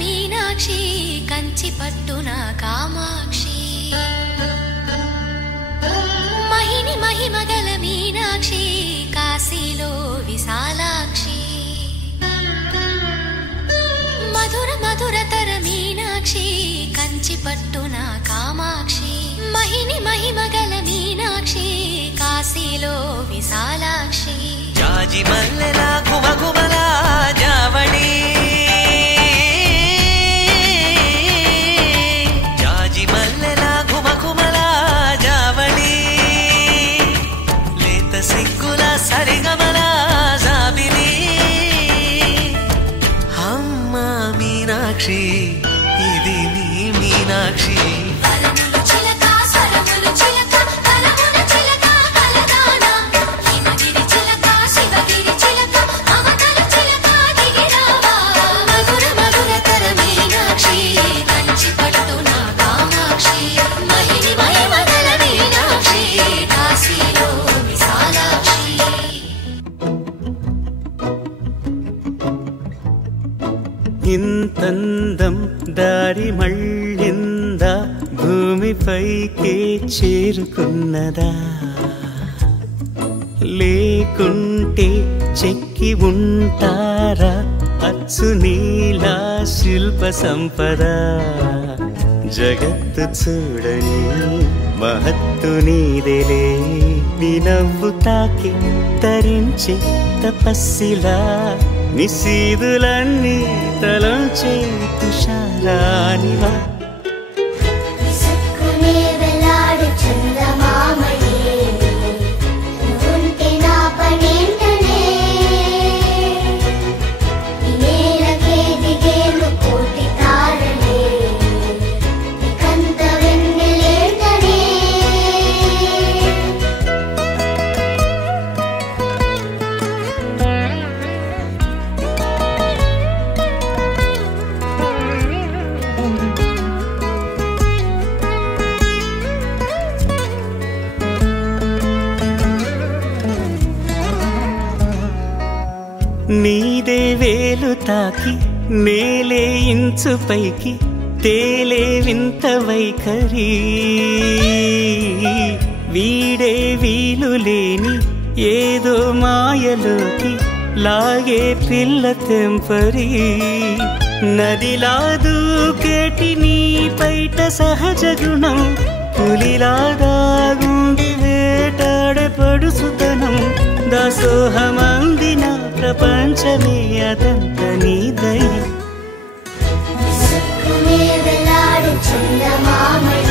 మీనాక్షి కంచి పట్టున కామాక్షి మహిని మహిమగల మీనాక్షి కాశీలో విశాలాక్షి మధుర మధురతర మీనాక్షి కంచి పట్టున కామాక్షి మహిని మహిమగల మీనాక్షి కాశీలో విశాలాక్షి జాజి మల్లెల ఘుమఘుమల జావళి జాజి మల్లెల ఘుమఘుమల జావళి లేత సిగ్గుల సరిగమల జాబిలి అమ్మ మీనాక్షి ఇది నీ మీనాక్షి ఇంతందం దారి మళ్ళిందా భూమిపైకే చేరుకున్నదా లేకుంటే చెక్కి ఉంటారా అచ్చు నీలా శిల్ప సంపద జగత్తు చూడని మహత్తు నీదేలే నీ నవ్వు తాకి తరించే తపస్సిలా నిశీదులన్నీ తలంచే తుషారానివా నీదే వేలు తాకి నేలే ఇంచు పైకి తేలే వింత వైఖరి వీడే వీలు లేని ఏదో మాయలోకి లాగే పిల్ల తెంపరి నదిలా దూకేటి నీ పైట సహజ గుణం పులిలాదాగుండి వేటాడే పడుసుతనం దాసోహమందిన ప్రపంచమే అదంత నీ దయ వేలాడు చందమామణి